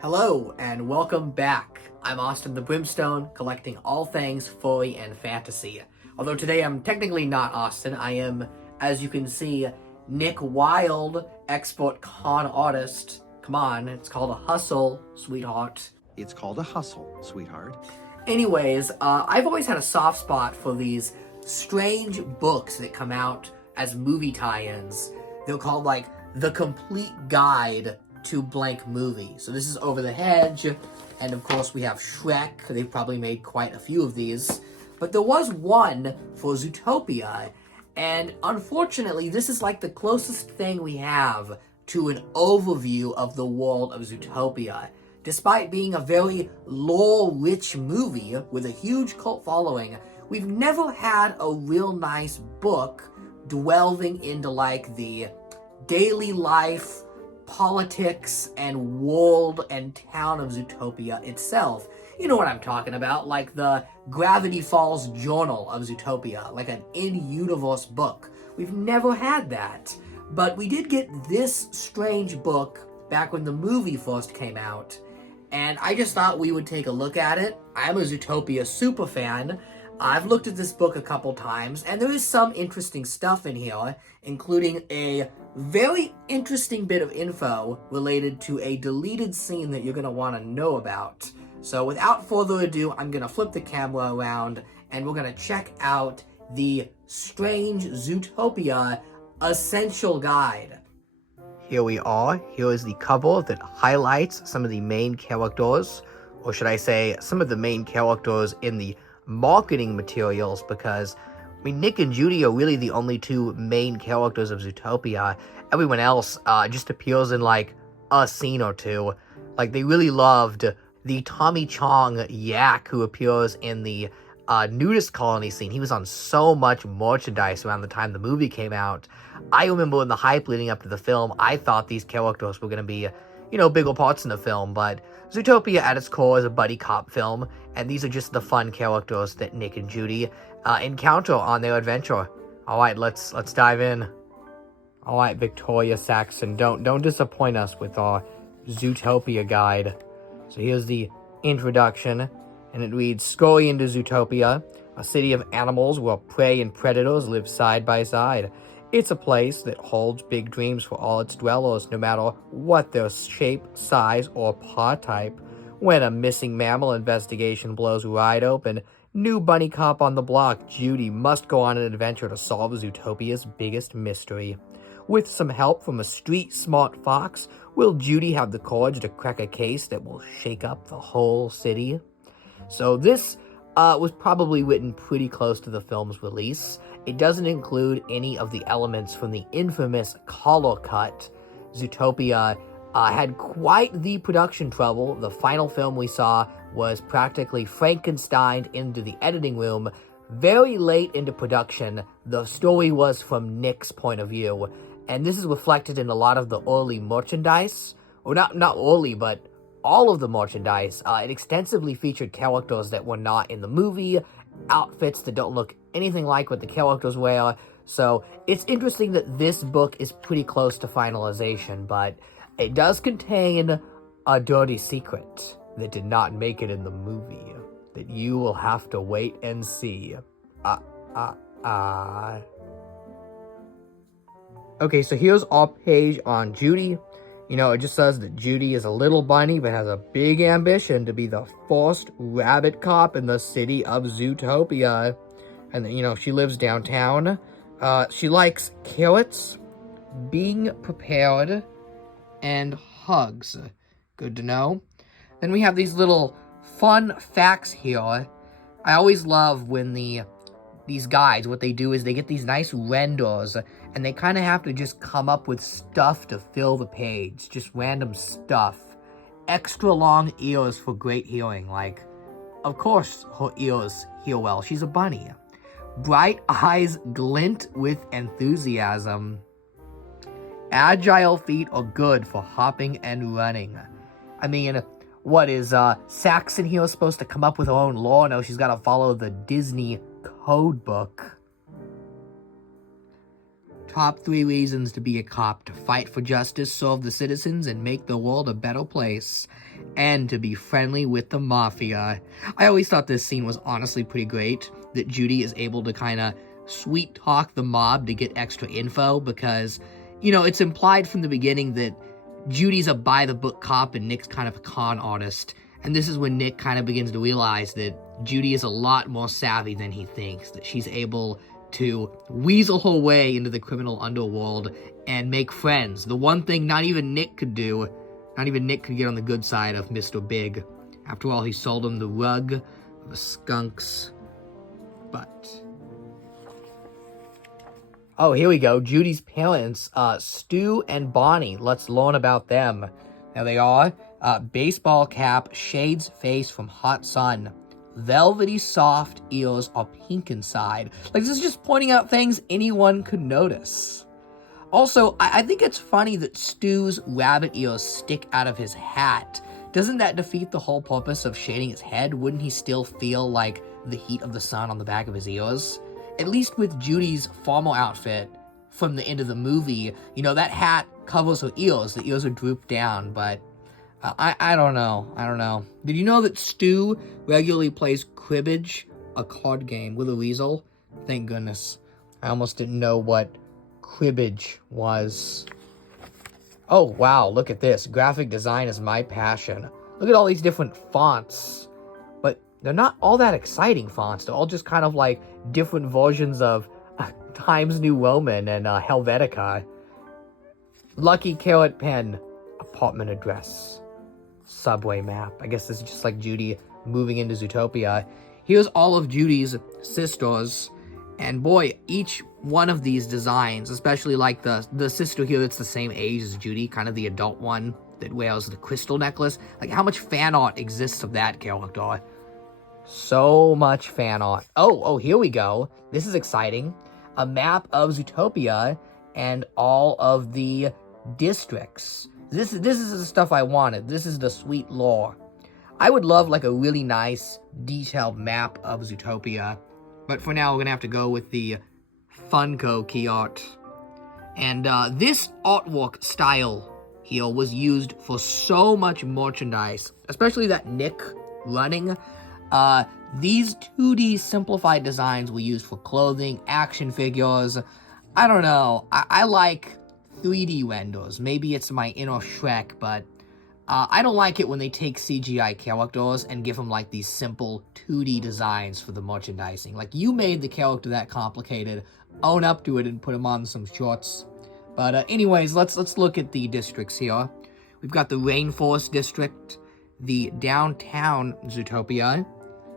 Hello, and welcome back. I'm Austin the Brimstone, collecting all things furry and fantasy. Although today I'm technically not Austin, I am, as you can see, Nick Wilde, expert con artist. Come on, it's called a hustle, sweetheart. It's called a hustle, sweetheart. Anyways, I've always had a soft spot for these strange books that come out as movie tie-ins. They're called, like, The Complete Guide to Blank Movie. So this is Over the Hedge, and of course we have Shrek. They've probably made quite a few of these. But there was one for Zootopia, and unfortunately this is like the closest thing we have to an overview of the world of Zootopia. Despite being a very lore-rich movie with a huge cult following, we've never had a real nice book delving into like the daily life, politics, and world and town of Zootopia itself. You know what I'm talking about, like the Gravity Falls Journal of Zootopia, like an in-universe book. We've never had that. But we did get this strange book back when the movie first came out, and I just thought we would take a look at it. I'm a Zootopia super fan. I've looked at this book a couple times, and there is some interesting stuff in here, including a very interesting bit of info related to a deleted scene that you're going to want to know about. So without further ado, I'm going to flip the camera around, and we're going to check out the Strange Zootopia Essential Guide. Here we are. Here is the cover that highlights some of the main characters, or should I say, some of the main characters in the marketing materials, because Nick and Judy are really the only two main characters of Zootopia. Everyone else just appears in like a scene or two. Like, they really loved the Tommy Chong yak who appears in the nudist colony scene. He was on so much merchandise around the time the movie came out. I remember in the hype leading up to the film, I thought these characters were going to be, bigger parts in the film, but Zootopia at its core is a buddy cop film, and these are just the fun characters that Nick and Judy encounter on their adventure. Alright, let's dive in. Alright, Victoria Saxon, don't disappoint us with our Zootopia guide. So here's the introduction, and it reads, Scurry into Zootopia, a city of animals where prey and predators live side by side. It's a place that holds big dreams for all its dwellers, no matter what their shape, size, or paw type. When a missing mammal investigation blows wide open, new bunny cop on the block, Judy, must go on an adventure to solve Zootopia's biggest mystery. With some help from a street-smart fox, will Judy have the courage to crack a case that will shake up the whole city? So this was probably written pretty close to the film's release. It doesn't include any of the elements from the infamous color cut. Zootopia had quite the production trouble. The final film we saw was practically Frankensteined into the editing room. Very late into production, the story was from Nick's point of view, and this is reflected in a lot of the early merchandise. Or not early, but all of the merchandise. It extensively featured characters that were not in the movie, outfits that don't look anything like what the characters wear. So it's interesting that this book is pretty close to finalization, but it does contain a dirty secret that did not make it in the movie that you will have to wait and see. Okay, so here's our page on Judy. It just says that Judy is a little bunny but has a big ambition to be the first rabbit cop in the city of Zootopia. And, she lives downtown. She likes carrots, being prepared, and hugs. Good to know. Then we have these little fun facts here. I always love when these guides, what they do is they get these nice renders, and they kind of have to just come up with stuff to fill the page. Just random stuff. Extra long ears for great hearing. Like, of course her ears hear well. She's a bunny. Bright eyes glint with enthusiasm. Agile feet are good for hopping and running. I mean, what is Saxon here supposed to come up with her own lore? No, she's got to follow the Disney code book. Top 3 reasons to be a cop: to fight for justice, serve the citizens, and make the world a better place. And to be friendly with the mafia. I always thought this scene was honestly pretty great, that Judy is able to kind of sweet talk the mob to get extra info, because, you know, it's implied from the beginning that Judy's a by-the-book cop and Nick's kind of a con artist. And this is when Nick kind of begins to realize that Judy is a lot more savvy than he thinks, that she's able to weasel her way into the criminal underworld and make friends. The one thing not even Nick could do. Not even Nick could get on the good side of Mr. Big. After all, he sold him the rug of a skunk's butt. Oh, here we go. Judy's parents, Stu and Bonnie. Let's learn about them. There they are. Baseball cap, shades face from hot sun. Velvety soft ears are pink inside. Like, this is just pointing out things anyone could notice. Also, I think it's funny that Stu's rabbit ears stick out of his hat. Doesn't that defeat the whole purpose of shading his head? Wouldn't he still feel like the heat of the sun on the back of his ears? At least with Judy's formal outfit from the end of the movie, you know, that hat covers her ears. The ears are drooped down, but I don't know. Did you know that Stu regularly plays cribbage, a card game, with a weasel? Thank goodness. I almost didn't know what cribbage was. Oh, wow, look at this. Graphic design is my passion. Look at all these different fonts. But they're not all that exciting fonts. They're all just kind of like different versions of Times New Roman and Helvetica. Lucky Carrot Pen. Apartment address. Subway map. I guess this is just like Judy moving into Zootopia. Here's all of Judy's sisters. And boy, each one of these designs, especially like the sister here that's the same age as Judy, kind of the adult one that wears the crystal necklace. Like, how much fan art exists of that character? So much fan art. Oh, here we go. This is exciting. A map of Zootopia and all of the districts. This is the stuff I wanted. This is the sweet lore. I would love like a really nice, detailed map of Zootopia. But for now, we're going to have to go with the Funko key art. And this artwork style here was used for so much merchandise, especially that Nick running. These 2D simplified designs were used for clothing, action figures. I don't know. I like 3D renders. Maybe it's my inner Shrek, but I don't like it when they take CGI characters and give them like these simple 2D designs for the merchandising. Like, you made the character that complicated, own up to it and put him on some shorts. But anyways, let's look at the districts here. We've got the Rainforest District, the Downtown Zootopia,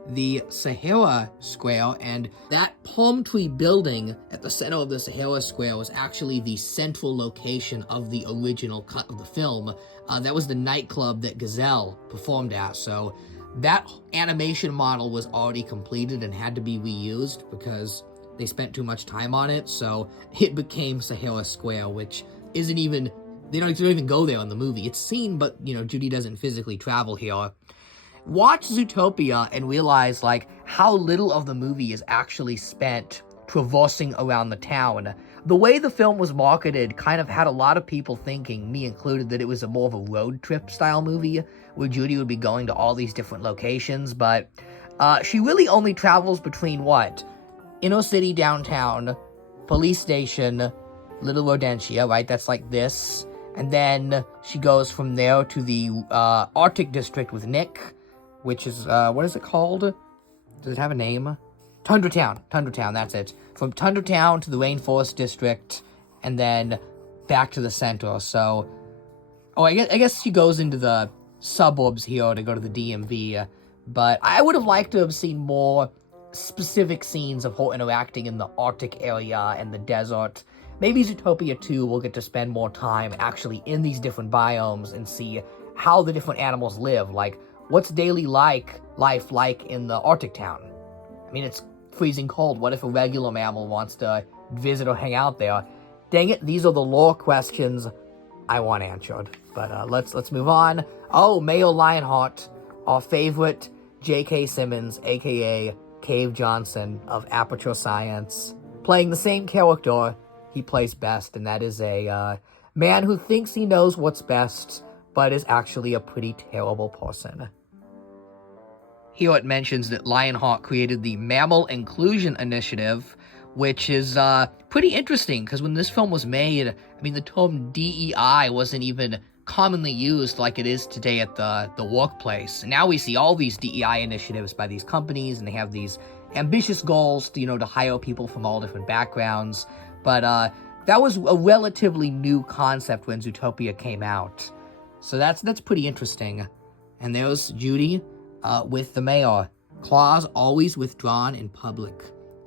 the Sahara Square, and that palm tree building at the center of the Sahara Square was actually the central location of the original cut of the film. That was the nightclub that Gazelle performed at, so that animation model was already completed and had to be reused because they spent too much time on it, so it became Sahara Square, which isn't even, they don't even go there in the movie. It's seen, but, you know, Judy doesn't physically travel here. Watch Zootopia and realize, like, how little of the movie is actually spent traversing around the town. The way the film was marketed kind of had a lot of people thinking, me included, that it was a more of a road trip style movie where Judy would be going to all these different locations, but she really only travels between what? Inner city, downtown, police station, Little Rodentia, right? That's like this. And then she goes from there to the Arctic District with Nick, which is, what is it called? Does it have a name? Tundra Town, that's it. From Tundra Town to the Rainforest District, and then back to the center, so... Oh, I guess she goes into the suburbs here to go to the DMV, but I would have liked to have seen more specific scenes of her interacting in the Arctic area and the desert. Maybe Zootopia 2 will get to spend more time actually in these different biomes and see how the different animals live, like, what's daily life like in the Arctic town? I mean, it's freezing cold. What if a regular mammal wants to visit or hang out there? Dang it, these are the lore questions I want answered. But let's move on. Oh, Mayor Lionheart, our favorite J.K. Simmons, a.k.a. Cave Johnson of Aperture Science, playing the same character he plays best, and that is a man who thinks he knows what's best, but is actually a pretty terrible person. Here it mentions that Lionheart created the Mammal Inclusion Initiative, which is pretty interesting, because when this film was made, I mean, the term DEI wasn't even commonly used like it is today at the workplace. And now we see all these DEI initiatives by these companies, and they have these ambitious goals to, to hire people from all different backgrounds. But that was a relatively new concept when Zootopia came out. So that's pretty interesting. And there's Judy with the mayor. Claws always withdrawn in public.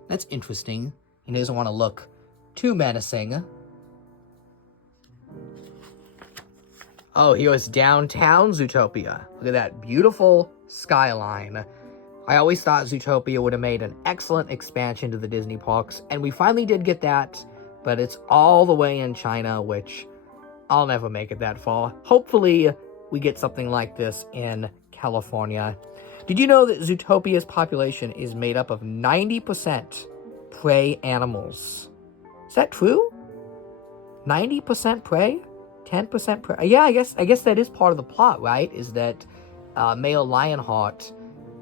That's interesting. He doesn't want to look too menacing. Oh, here's downtown Zootopia. Look at that beautiful skyline. I always thought Zootopia would have made an excellent expansion to the Disney parks, and we finally did get that, but it's all the way in China, which I'll never make it that far. Hopefully, we get something like this in California. Did you know that Zootopia's population is made up of 90% prey animals? Is that true? 90% prey? 10% prey? Yeah, I guess that is part of the plot, right? Is that Mayor Lionheart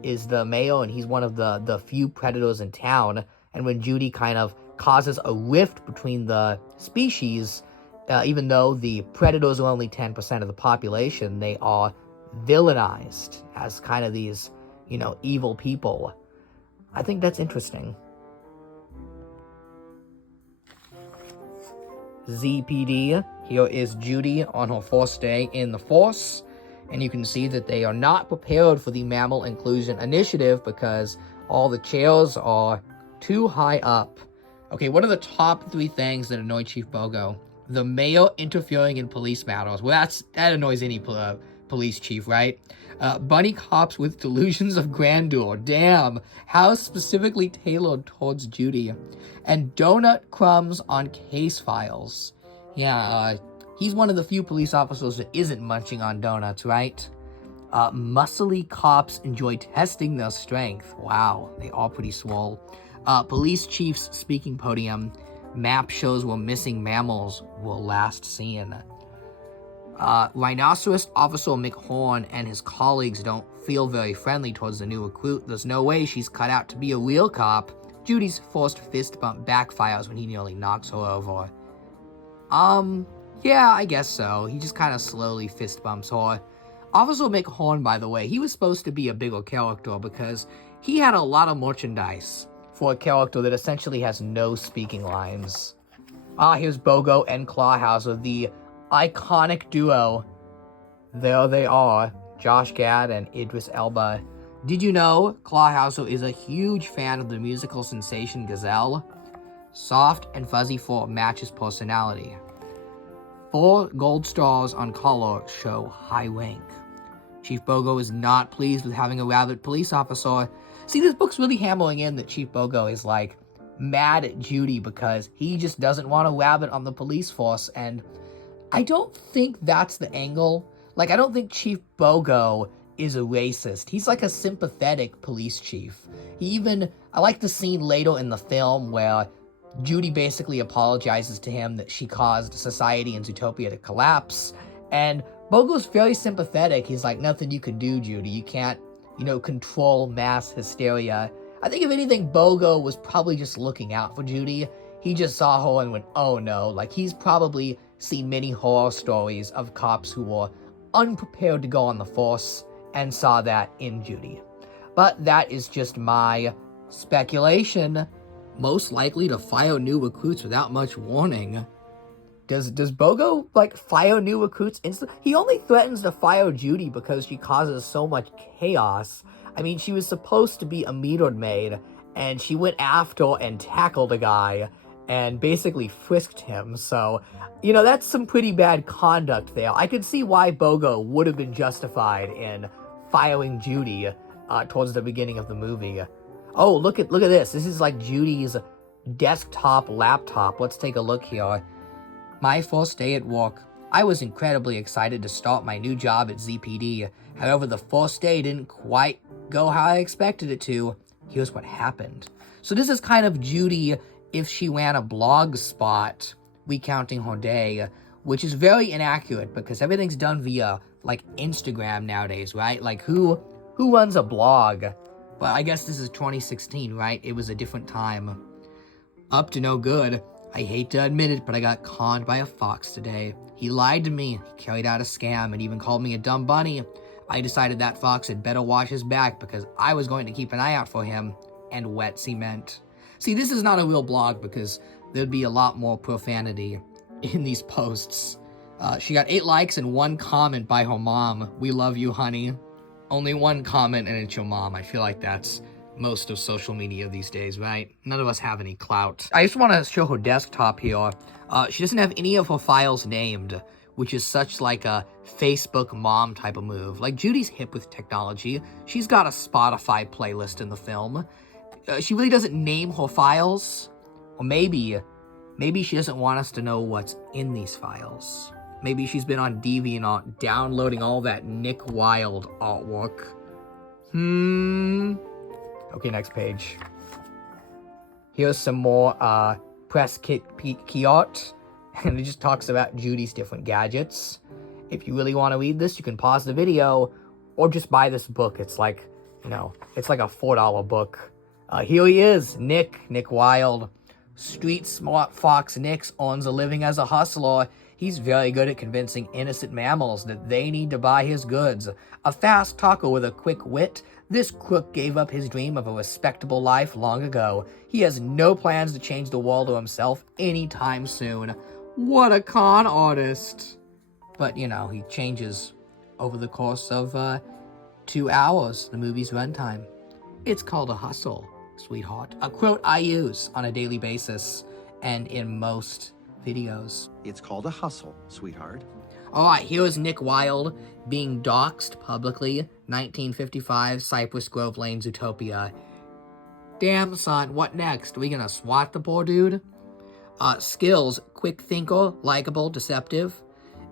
is the mayor, and he's one of the few predators in town. And when Judy kind of causes a rift between the species, even though the predators are only 10% of the population, they are villainized as kind of these, evil people. I think that's interesting. ZPD, here is Judy on her first day in the force, and you can see that they are not prepared for the Mammal Inclusion Initiative because all the chairs are too high up. Okay, what are the top 3 things that annoy Chief Bogo? The mayor interfering in police matters. Well, that annoys any police chief, right? Bunny cops with delusions of grandeur. Damn, how specifically tailored towards Judy. And donut crumbs on case files. Yeah, he's one of the few police officers that isn't munching on donuts, right? Muscly cops enjoy testing their strength. Wow, they are pretty swole. Police chief's speaking podium. Map shows where missing mammals were last seen. Rhinoceros Officer McHorn and his colleagues don't feel very friendly towards the new recruit. There's no way she's cut out to be a real cop. Judy's forced fist bump backfires when he nearly knocks her over. Yeah, I guess so. He just kind of slowly fist bumps her. Officer McHorn, by the way, he was supposed to be a bigger character because he had a lot of merchandise for a character that essentially has no speaking lines. Here's Bogo and Clawhauser, the iconic duo. There they are, Josh Gad and Idris Elba. Did you know Clawhauser is a huge fan of the musical sensation Gazelle? Soft and fuzzy fur matches personality. 4 gold stars on collar show high rank. Chief Bogo is not pleased with having a rabbit police officer. See, this book's really hammering in that Chief Bogo is, mad at Judy because he just doesn't want a rabbit on the police force, and I don't think that's the angle. I don't think Chief Bogo is a racist. He's a sympathetic police chief. I like the scene later in the film where Judy basically apologizes to him that she caused society in Zootopia to collapse, and Bogo's very sympathetic. He's like, nothing you can do, Judy. You can't, control mass hysteria. I think if anything, Bogo was probably just looking out for Judy. He just saw her and went, oh no. He's probably seen many horror stories of cops who were unprepared to go on the force and saw that in Judy. But that is just my speculation. Most likely to fire new recruits without much warning. Does Bogo, fire new recruits instantly? He only threatens to fire Judy because she causes so much chaos. I mean, she was supposed to be a metered maid, and she went after and tackled a guy and basically frisked him. So, that's some pretty bad conduct there. I could see why Bogo would have been justified in firing Judy towards the beginning of the movie. Oh, look at this. This is Judy's desktop laptop. Let's take a look here. My first day at work. I was incredibly excited to start my new job at ZPD. However, the first day didn't quite go how I expected it to. Here's what happened. So this is kind of Judy if she ran a blog spot recounting her day, which is very inaccurate because everything's done via, like, Instagram nowadays, right? Like, who runs a blog? But I guess this is 2016, right? It was a different time. Up to no good. I hate to admit it, but I got conned by a fox today. He lied to me, he carried out a scam, and even called me a dumb bunny. I decided that fox had better watch his back because I was going to keep an eye out for him, and wet cement. See, this is not a real blog because there'd be a lot more profanity in these posts. She got 8 likes and 1 comment by her mom. We love you, honey. Only 1 comment and it's your mom. I feel like that's most of social media these days, right? None of us have any clout. I just want to show her desktop here. She doesn't have any of her files named, which is such like a Facebook mom type of move. Like, Judy's hip with technology. She's got a Spotify playlist in the film. She really doesn't name her files. Or maybe she doesn't want us to know what's in these files. Maybe she's been on DeviantArt downloading all that Nick Wilde artwork. Okay, next page. Here's some more press kit art. And it just talks about Judy's different gadgets. If you really want to read this, you can pause the video or just buy this book. It's like, it's like a $4 book. Here he is, Nick Wilde. Street smart fox Nick earns a living as a hustler. He's very good at convincing innocent mammals that they need to buy his goods. A fast talker with a quick wit, this crook gave up his dream of a respectable life long ago. He has no plans to change the world or himself anytime soon. What a con artist. But, he changes over the course of 2 hours, the movie's runtime. It's called a hustle, sweetheart. A quote I use on a daily basis and in most videos. It's called a hustle, sweetheart. Alright, here's Nick Wilde being doxxed publicly. 1955, Cypress Grove Lane, Zootopia. Damn, son, what next? Are we gonna swat the poor dude? Skills, quick thinker, likable, deceptive.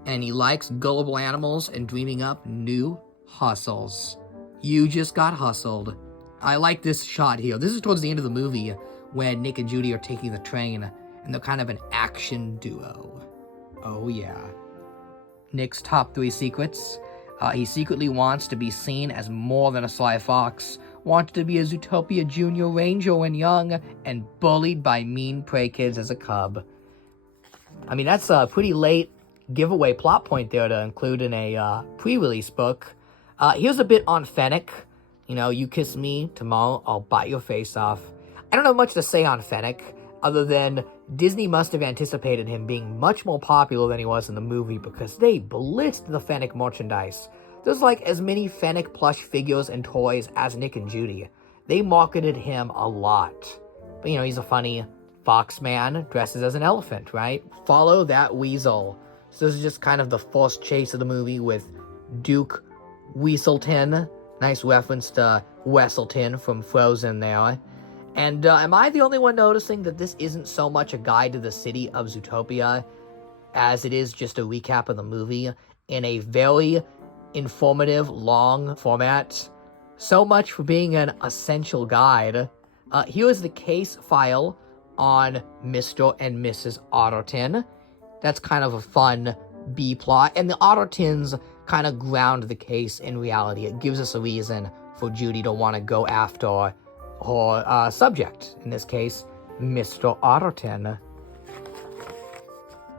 And he likes gullible animals and dreaming up new hustles. You just got hustled. I like this shot here. This is towards the end of the movie when Nick and Judy are taking the train, and they're kind of an action duo. Oh yeah. Nick's top 3 secrets. He secretly wants to be seen as more than a sly fox, wanted to be a Zootopia Junior Ranger when young, and bullied by mean prey kids as a cub. I mean, that's a pretty late giveaway plot point there to include in a pre-release book. Here's a bit on Fennec. You kiss me, tomorrow I'll bite your face off. I don't have much to say on Fennec, other than Disney must have anticipated him being much more popular than he was in the movie because they blitzed the Fennec merchandise. There's like as many Fennec plush figures and toys as Nick and Judy. They marketed him a lot. But he's a funny fox man, dresses as an elephant, right? Follow that weasel. So this is just kind of the first chase of the movie with Duke Weaselton. Nice reference to Wesselton from Frozen there. And am I the only one noticing that this isn't so much a guide to the city of Zootopia as it is just a recap of the movie in a very informative, long format? So much for being an essential guide. Here is the case file on Mr. and Mrs. Otterton. That's kind of a fun B-plot, and the Ottertons kind of ground the case in reality. It gives us a reason for Judy to want to go after her subject, in this case, Mr. Otterton.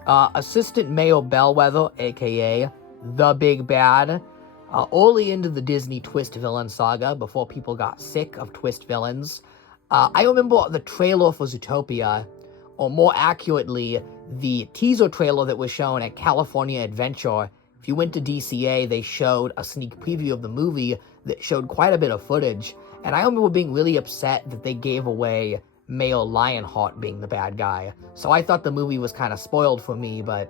Assistant Mayor Belle Weather, aka the Big Bad, early into the Disney twist villain saga, before people got sick of twist villains. I remember the trailer for Zootopia, or more accurately, the teaser trailer that was shown at California Adventure. If you went to DCA, they showed a sneak preview of the movie that showed quite a bit of footage, and I remember being really upset that they gave away Mayor Lionheart being the bad guy. So I thought the movie was kind of spoiled for me, but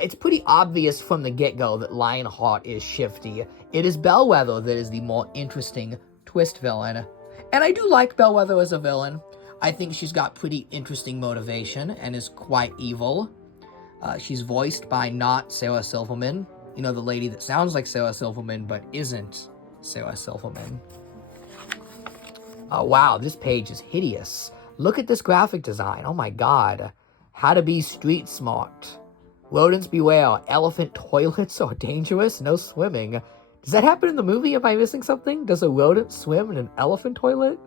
it's pretty obvious from the get-go that Lionheart is shifty. It is Belle Weather that is the more interesting twist villain. And I do like Belle Weather as a villain. I think she's got pretty interesting motivation and is quite evil. She's voiced by not Sarah Silverman. The lady that sounds like Sarah Silverman but isn't Sarah Silverman. Wow, this page is hideous. Look at this graphic design. Oh my god. How to be street smart. Rodents beware. Elephant toilets are dangerous. No swimming. Does that happen in the movie? Am I missing something? Does a rodent swim in an elephant toilet?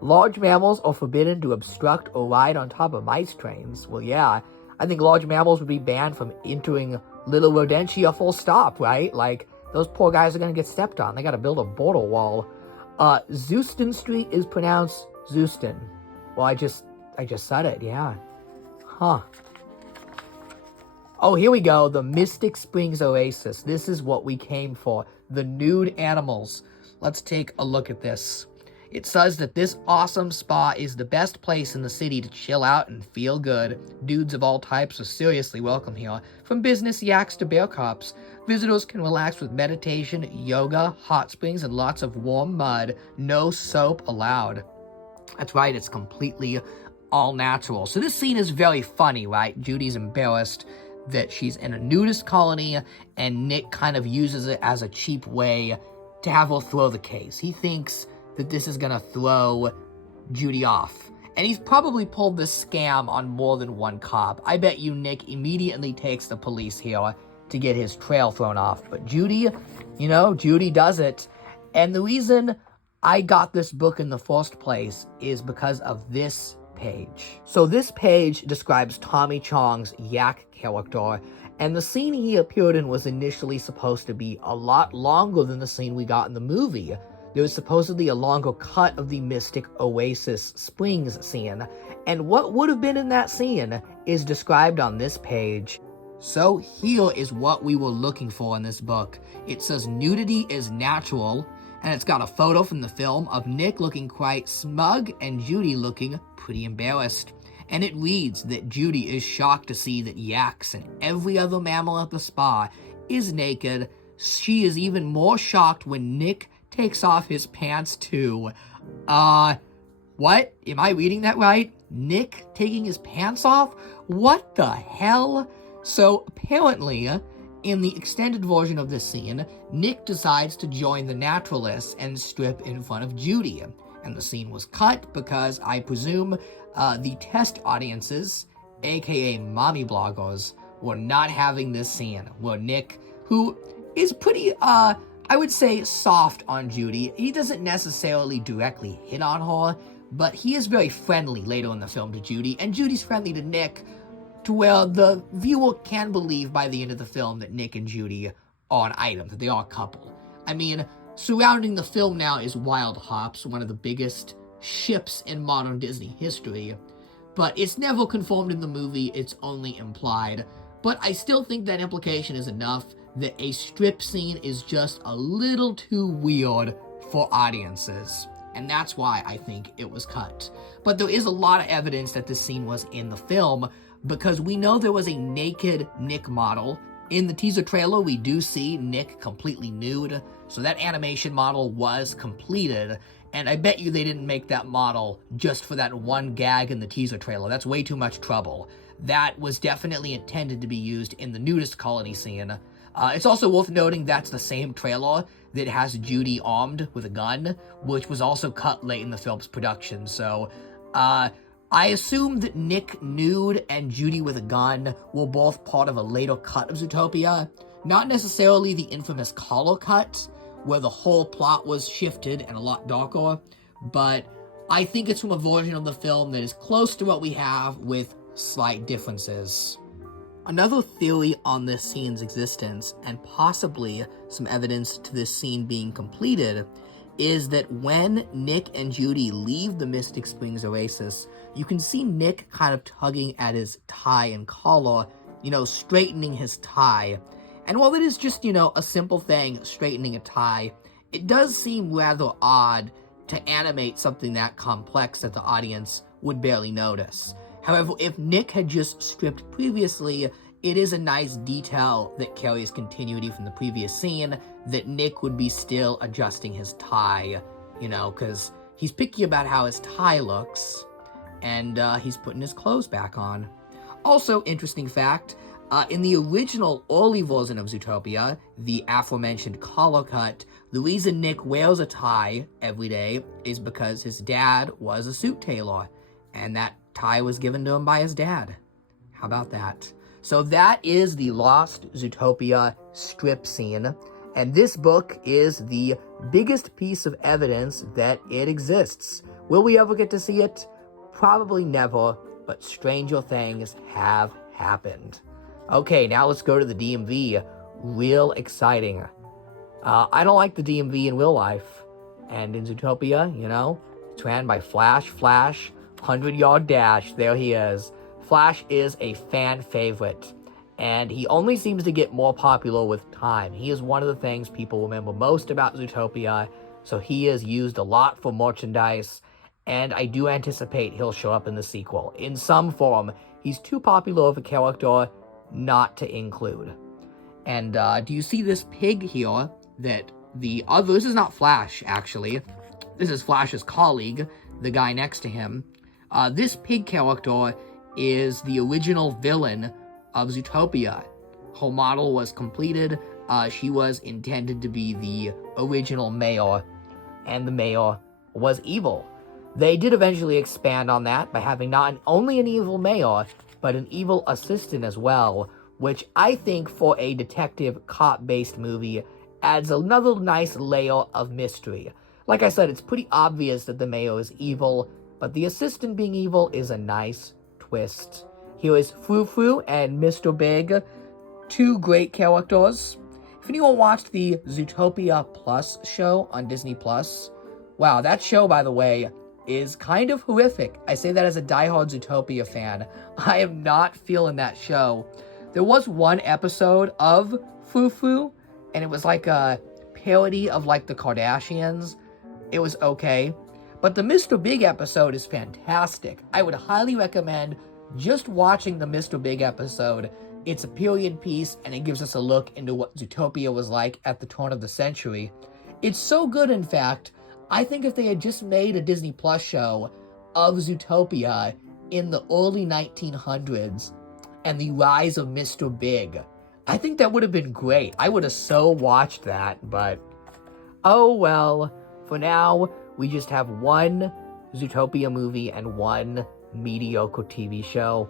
Large mammals are forbidden to obstruct or ride on top of mice trains. Well, yeah. I think large mammals would be banned from entering Little Rodentia full stop, right? Like, those poor guys are gonna get stepped on. They gotta build a border wall. Zeuston Street is pronounced Zeuston. Well, I just said it, yeah. Huh. Oh, here we go. The Mystic Springs Oasis. This is what we came for. The nude animals. Let's take a look at this. It says that this awesome spa is the best place in the city to chill out and feel good. Dudes of all types are seriously welcome here. From business yaks to bear cops. Visitors can relax with meditation, yoga, hot springs, and lots of warm mud. No soap allowed. That's right, it's completely all natural. So this scene is very funny, right? Judy's embarrassed that she's in a nudist colony, and Nick kind of uses it as a cheap way to have her throw the case. He thinks that this is gonna throw Judy off. And he's probably pulled this scam on more than one cop. I bet you Nick immediately takes the police here to get his trail thrown off. But Judy, Judy does it. And the reason I got this book in the first place is because of this page. So this page describes Tommy Chong's Yak character, and the scene he appeared in was initially supposed to be a lot longer than the scene we got in the movie. There was supposedly a longer cut of the Mystic Oasis Springs scene, and what would have been in that scene is described on this page. So here is what we were looking for in this book. It says nudity is natural, and it's got a photo from the film of Nick looking quite smug and Judy looking pretty embarrassed. And it reads that Judy is shocked to see that yaks and every other mammal at the spa is naked. She is even more shocked when Nick takes off his pants too. What? Am I reading that right? Nick taking his pants off? What the hell? So apparently, in the extended version of this scene, Nick decides to join the naturalists and strip in front of Judy. And the scene was cut because I presume the test audiences, aka mommy bloggers, were not having this scene where Nick, who is pretty, I would say, soft on Judy. He doesn't necessarily directly hit on her, but he is very friendly later in the film to Judy, and Judy's friendly to Nick, to where the viewer can believe by the end of the film that Nick and Judy are an item, that they are a couple. I mean, surrounding the film now is WildeHopps, one of the biggest ships in modern Disney history, but it's never confirmed in the movie, it's only implied. But I still think that implication is enough that a strip scene is just a little too weird for audiences, and that's why I think it was cut. But there is a lot of evidence that this scene was in the film, because we know there was a naked Nick model. In the teaser trailer, we do see Nick completely nude, so that animation model was completed, and I bet you they didn't make that model just for that one gag in the teaser trailer. That's way too much trouble. That was definitely intended to be used in the nudist colony scene. It's also worth noting that's the same trailer that has Judy armed with a gun, which was also cut late in the film's production, so, I assume that Nick nude and Judy with a gun were both part of a later cut of Zootopia. Not necessarily the infamous collar cut, where the whole plot was shifted and a lot darker, but I think it's from a version of the film that is close to what we have with slight differences. Another theory on this scene's existence, and possibly some evidence to this scene being completed, is that when Nick and Judy leave the Mystic Springs Oasis, you can see Nick kind of tugging at his tie and collar, straightening his tie. And while it is just, a simple thing, straightening a tie, it does seem rather odd to animate something that complex that the audience would barely notice. However, if Nick had just stripped previously, it is a nice detail that carries continuity from the previous scene, that Nick would be still adjusting his tie, because he's picky about how his tie looks, and he's putting his clothes back on. Also, interesting fact, in the original early version of Zootopia, the aforementioned collar cut, the reason Nick wears a tie every day is because his dad was a suit tailor, And that tie was given to him by his dad. How about that? So that is the Lost Zootopia strip scene. And this book is the biggest piece of evidence that it exists. Will we ever get to see it? Probably never, but stranger things have happened. Okay, now let's go to the DMV. Real exciting. I don't like the DMV in real life. And in Zootopia, you know, it's ran by Flash, 100-yard dash. There he is. Flash is a fan favorite. And he only seems to get more popular with time. He is one of the things people remember most about Zootopia. So he is used a lot for merchandise. And I do anticipate he'll show up in the sequel. In some form, he's too popular of a character not to include. And do you see this pig here that the other... This is not Flash, actually. This is Flash's colleague, the guy next to him. This pig character is the original villain of Zootopia. Her model was completed. She was intended to be the original mayor, and the mayor was evil. They did eventually expand on that by having not only an evil mayor, but an evil assistant as well, which I think for a detective cop-based movie adds another nice layer of mystery. Like I said, it's pretty obvious that the mayor is evil, but the assistant being evil is a nice twist. Here is Frou-Frou and Mr. Big, two great characters. If anyone watched the Zootopia Plus show on Disney Plus, wow, that show, by the way, is kind of horrific. I say that as a diehard Zootopia fan. I am not feeling that show. There was one episode of Frou-Frou, and it was like a parody of like the Kardashians. It was okay. But the Mr. Big episode is fantastic. I would highly recommend just watching the Mr. Big episode. It's a period piece, and it gives us a look into what Zootopia was like at the turn of the century. It's so good, in fact, I think if they had just made a Disney Plus show of Zootopia in the early 1900s and the rise of Mr. Big, I think that would have been great. I would have so watched that, but oh well. For now, we just have one Zootopia movie and one mediocre TV show.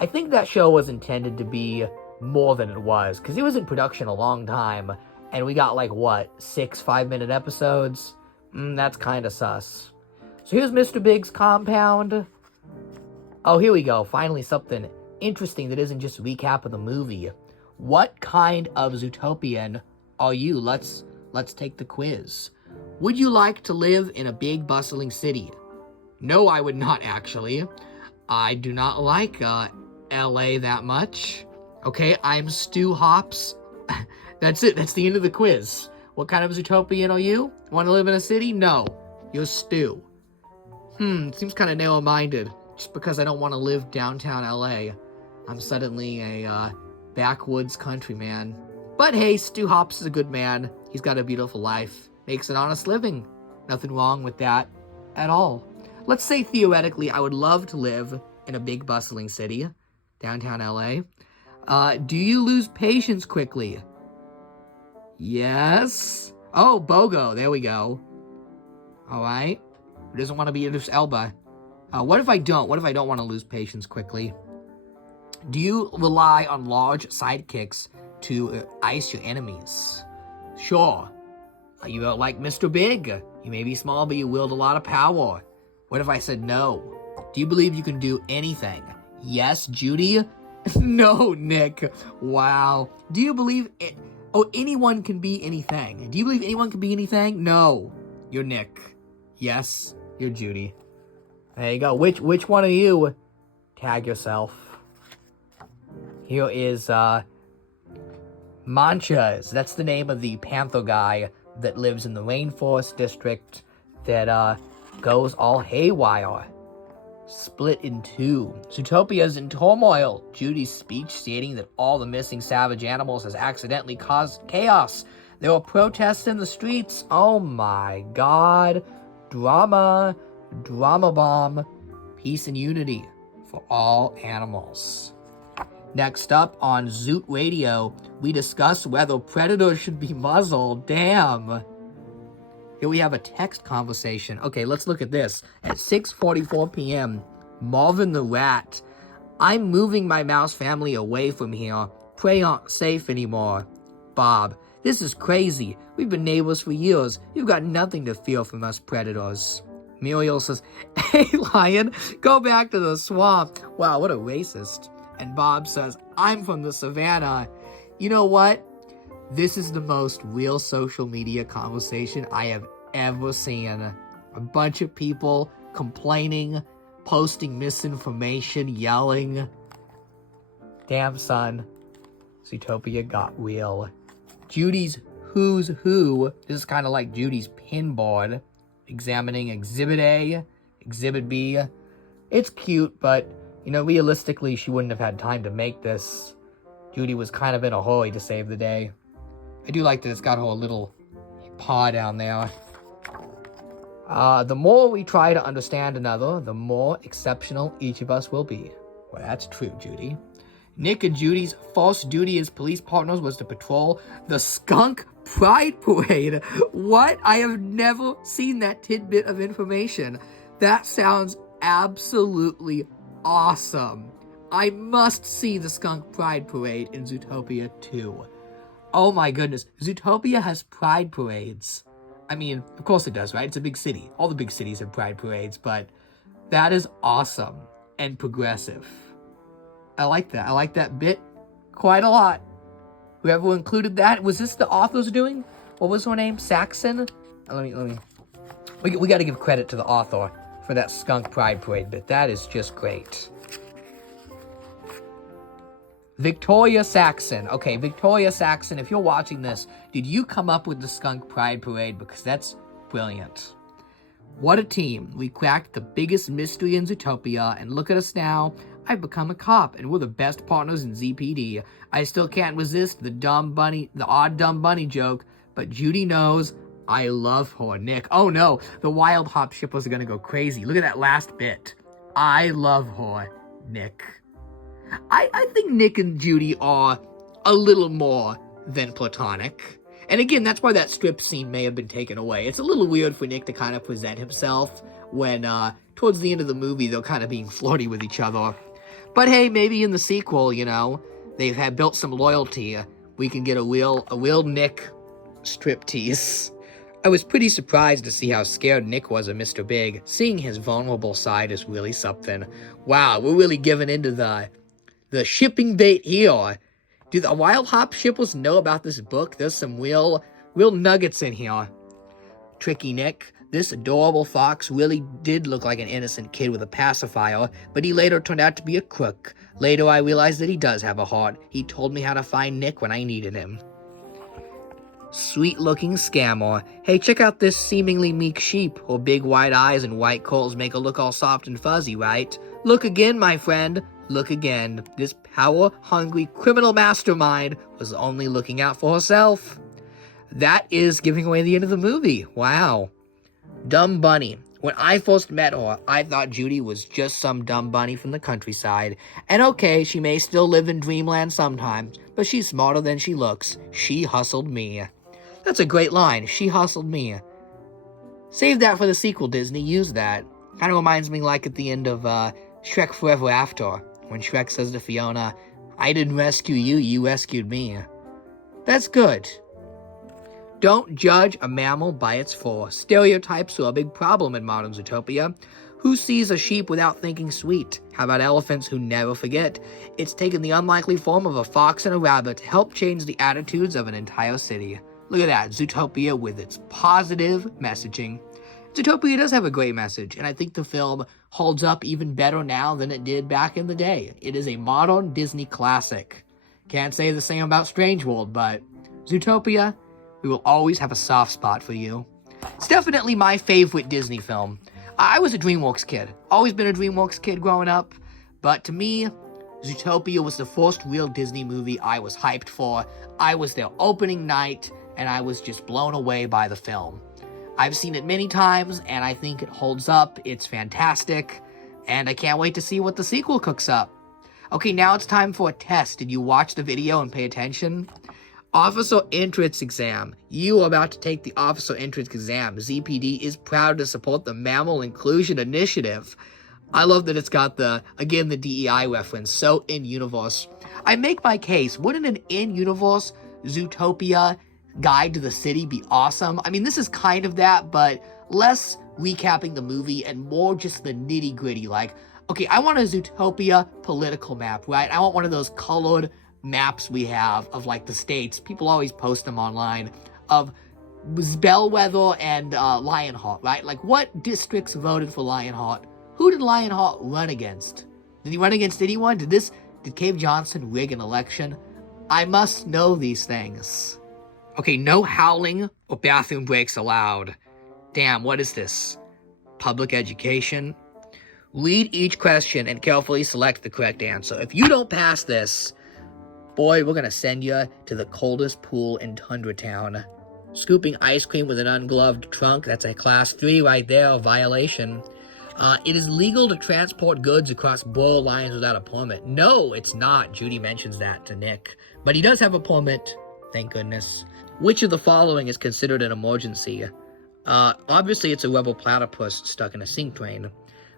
I think that show was intended to be more than it was, because it was in production a long time, and we got like, what, 6 5-minute episodes? That's kind of sus. So here's Mr. Big's compound. Oh, here we go. Finally something interesting that isn't just a recap of the movie. What kind of Zootopian are you? Let's take the quiz. Would you like to live in a big bustling city? No, I would not, actually. I do not like LA that much. Okay, I'm WildeHopps. That's it. That's the end of the quiz. What kind of Zootopian are you? Want to live in a city? No. You're Stu. Seems kind of narrow-minded. Just because I don't want to live downtown LA, I'm suddenly a backwoods countryman. But hey, WildeHopps is a good man. He's got a beautiful life. Makes an honest living. Nothing wrong with that at all. Let's say theoretically I would love to live in a big bustling city, downtown LA. Do you lose patience quickly? Yes. Oh, BOGO. There we go. All right. Who doesn't want to be Idris Elba? What if I don't? What if I don't want to lose patience quickly? Do you rely on large sidekicks to ice your enemies? Sure. You are like Mr. Big. You may be small, but you wield a lot of power. What if I said no? Do you believe you can do anything? Yes, Judy? No, Nick. Wow. Do you believe it? Oh, anyone can be anything. Do you believe anyone can be anything? No. You're Nick. Yes, you're Judy. There you go. Which one of you? Tag yourself. Here is, Manchas. That's the name of the panther guy that lives in the rainforest district that, goes all haywire. Split in two. Zootopia's in turmoil. Judy's speech stating that all the missing savage animals has accidentally caused chaos. There were protests in the streets. Oh my god. Drama. Drama bomb. Peace and unity for all animals. Next up on Zoot Radio, we discuss whether predators should be muzzled. Damn. Here we have a text conversation. Okay, let's look at this. At 6:44 p.m., Marvin the Rat. I'm moving my mouse family away from here. Prey aren't safe anymore. Bob. This is crazy. We've been neighbors for years. You've got nothing to fear from us predators. Muriel says, hey, Lion, go back to the swamp. Wow, what a racist. And Bob says, I'm from the savannah. You know what? This is the most real social media conversation I have ever seen. A bunch of people complaining, posting misinformation, yelling. Damn, son. Zootopia got real. Judy's Who's Who. This is kind of like Judy's pinboard. Examining Exhibit A, Exhibit B. It's cute, but, realistically, she wouldn't have had time to make this. Judy was kind of in a hurry to save the day. I do like that it's got her little paw down there. The more we try to understand another, the more exceptional each of us will be. Well, that's true, Judy. Nick and Judy's first duty as police partners was to patrol the Skunk Pride Parade. What? I have never seen that tidbit of information. That sounds absolutely awesome. I must see the Skunk Pride Parade in Zootopia 2. Oh my goodness, Zootopia has pride parades. I mean, of course it does, right? It's a big city. All the big cities have pride parades, but that is awesome and progressive. I like that. I like that bit quite a lot. Whoever included that, was this the author's doing? What was her name? Saxon? We got to give credit to the author for that Skunk Pride Parade bit. That is just great. Victoria Saxon. Okay, Victoria Saxon, if you're watching this, did you come up with the Skunk Pride Parade? Because that's brilliant. What a team. We cracked the biggest mystery in Zootopia, and look at us now. I've become a cop, and we're the best partners in ZPD. I still can't resist the odd dumb bunny joke, but Judy knows I love her. Nick. Oh no, the WildeHopps shippers are gonna go crazy. Look at that last bit. I love her, Nick. I think Nick and Judy are a little more than platonic. And again, that's why that strip scene may have been taken away. It's a little weird for Nick to kind of present himself when, towards the end of the movie, they're kind of being flirty with each other. But hey, maybe in the sequel, they've built some loyalty. We can get a real Nick striptease. I was pretty surprised to see how scared Nick was of Mr. Big. Seeing his vulnerable side is really something. Wow, we're really giving into the shipping bait here. Do the WildeHopps shippers know about this book? There's some real nuggets in here. Tricky Nick. This adorable fox really did look like an innocent kid with a pacifier, but he later turned out to be a crook. Later I realized that he does have a heart. He told me how to find Nick when I needed him. Sweet-looking scammer. Hey, check out this seemingly meek sheep. Her big white eyes and white curls make her look all soft and fuzzy, right? Look again, my friend. Look again. This power-hungry criminal mastermind was only looking out for herself. That is giving away the end of the movie. Wow. Dumb bunny. When I first met her, I thought Judy was just some dumb bunny from the countryside. And okay, she may still live in dreamland sometimes, but she's smarter than she looks. She hustled me. That's a great line. She hustled me. Save that for the sequel, Disney. Use that. Kind of reminds me like at the end of Shrek Forever After, when Shrek says to Fiona, I didn't rescue you, you rescued me. That's good. Don't judge a mammal by its fur. Stereotypes are a big problem in modern Zootopia. Who sees a sheep without thinking sweet? How about elephants who never forget? It's taken the unlikely form of a fox and a rabbit to help change the attitudes of an entire city. Look at that, Zootopia with its positive messaging. Zootopia does have a great message, and I think the film holds up even better now than it did back in the day. It is a modern Disney classic. Can't say the same about Strange World, but Zootopia, we will always have a soft spot for you. It's definitely my favorite Disney film. I was a DreamWorks kid. Always been a DreamWorks kid growing up. But to me, Zootopia was the first real Disney movie I was hyped for. I was there opening night, and I was just blown away by the film. I've seen it many times, and I think it holds up. It's fantastic, and I can't wait to see what the sequel cooks up. Okay, now it's time for a test. Did you watch the video and pay attention? Officer Entrance Exam. You are about to take the Officer Entrance Exam. ZPD is proud to support the Mammal Inclusion Initiative. I love that it's got again, the DEI reference, so in-universe. I make my case, wouldn't an in-universe Zootopia guide to the city be awesome? I mean, this is kind of that, but less recapping the movie and more just the nitty-gritty, like, okay, I want a Zootopia political map, right? I want one of those colored maps we have of, like, the states. People always post them online, of Belle Weather and Lionheart, right? Like, what districts voted for Lionheart? Who did Lionheart run against? Did he run against anyone? Did Cave Johnson rig an election? I must know these things. Okay, no howling or bathroom breaks allowed. Damn, what is this? Public education? Read each question and carefully select the correct answer. If you don't pass this, boy, we're gonna send you to the coldest pool in Tundra Town. Scooping ice cream with an ungloved trunk, that's a class 3 right there, a violation. It is legal to transport goods across border lines without a permit. No, it's not. Judy mentions that to Nick. But he does have a permit, thank goodness. Which of the following is considered an emergency? Obviously it's a rebel platypus stuck in a sink drain.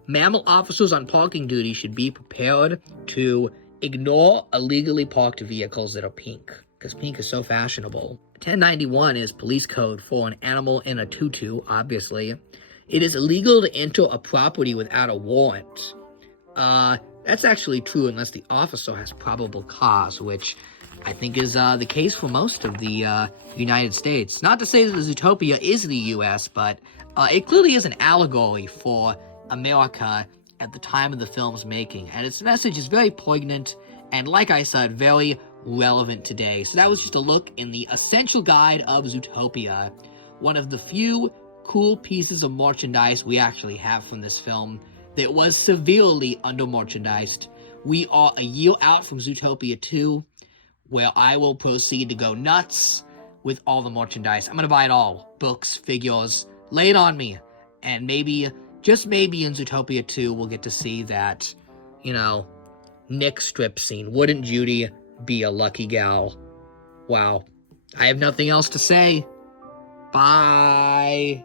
Mammal officers on parking duty should be prepared to ignore illegally parked vehicles that are pink, because pink is so fashionable. 1091 is police code for an animal in a tutu, obviously. It is illegal to enter a property without a warrant. That's actually true unless the officer has probable cause, which I think is the case for most of the United States. Not to say that the Zootopia is the U.S., but it clearly is an allegory for America at the time of the film's making. And its message is very poignant and, like I said, very relevant today. So that was just a look in the essential guide of Zootopia, one of the few cool pieces of merchandise we actually have from this film that was severely under-merchandised. We are a year out from Zootopia 2, where I will proceed to go nuts with all the merchandise. I'm gonna buy it all. Books, figures, lay it on me. And maybe, just maybe in Zootopia 2, we'll get to see that, Nick strip scene. Wouldn't Judy be a lucky gal? Wow. I have nothing else to say. Bye.